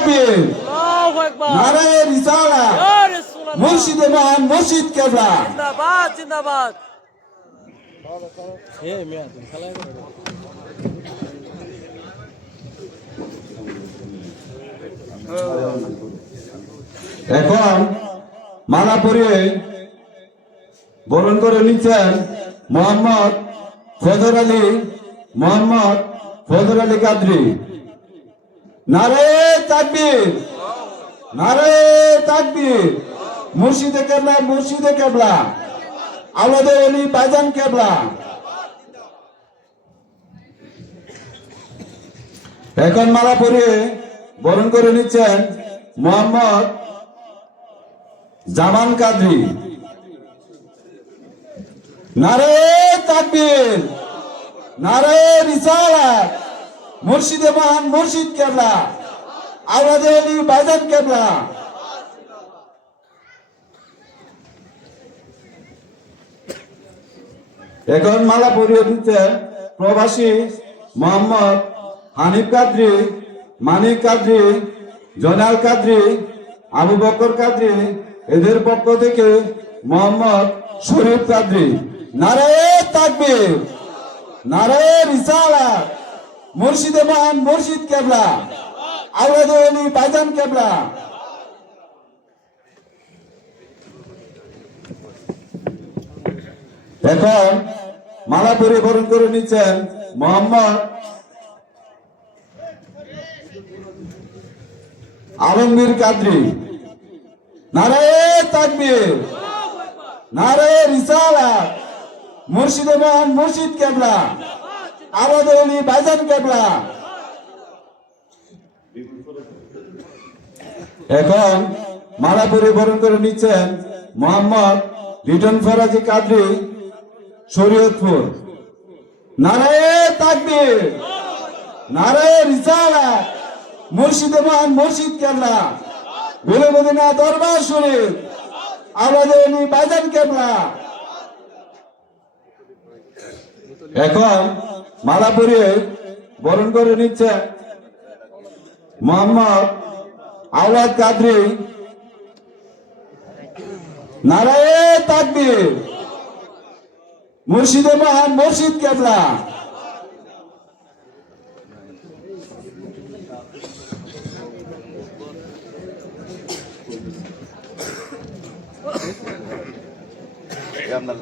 তাকবীর আল্লাহু আকবার। রিসালা। মুর্শিদে মহান মুর্শিদ কেবলা জিন্দাবাদ জিন্দাবাদ। এখন মালা পরিয়ে বরণ করে নিচ্ছেন মোহাম্মদ ফজর আলী মোহাম্মদ ফজর আলী কাদরি। নারে তাকবীর। নারে তাকবীর। মুর্শিদে কেবলা মুর্শিদে কেবলা। আলাদা অলি বাইজান কেবলা। এখন মালা পরিয়ে বরণ করে নিচ্ছেন মোহাম্মদ জামান কাদরি। নারে তাকবীর। নারে রিসালাত। মুর্শিদে মহান মুর্শিদ কেবলা? আওলাদে আলী বাইজান কেবলা? এখন মালা পরিয়ে দিচ্ছে প্রবাসী মোহাম্মদ হানিফ কাদরি, মানিক কাদরি, জনাল কাদরি, আবু বকর কাদরি, এদের পক্ষ থেকে মোহাম্মদ শরীফ কাদরি। নারে তাকবীর নারে রিসালাত। মুর্শিদে মহান মুর্শিদ কেবলা। আওলাদ আলী বাইজান কেবলা। এখন মালা পরিবরণ করে নিচ্ছেন মোহাম্মদ আলমগীর কাদরি। নারে তাকবীর। নারে রিসালাত। মুর্শিদে মহান মুর্শিদ কেবলা। আলাদ আলী বাইজান কেবলা এখন মালা পরিবরণ করে নিচ্ছেন মোহাম্মদ রিটন ফরাজি কাদরি, শরীয়তপুর। নারে তাকবীর নারে রিসালা মুর্শিদে মহান মুর্শিদ কেবলা। বলে মদিনা দরবার শরীফ, আমাদের বাজান কেবলা এখন মালা পরিয়ে বরণ করে নিচ্ছে মোহাম্মদ আওলাদ কাদরি। নারায়ে তাকবীর। মুর্শিদে মহান মুর্শিদ কেবলা। আপনার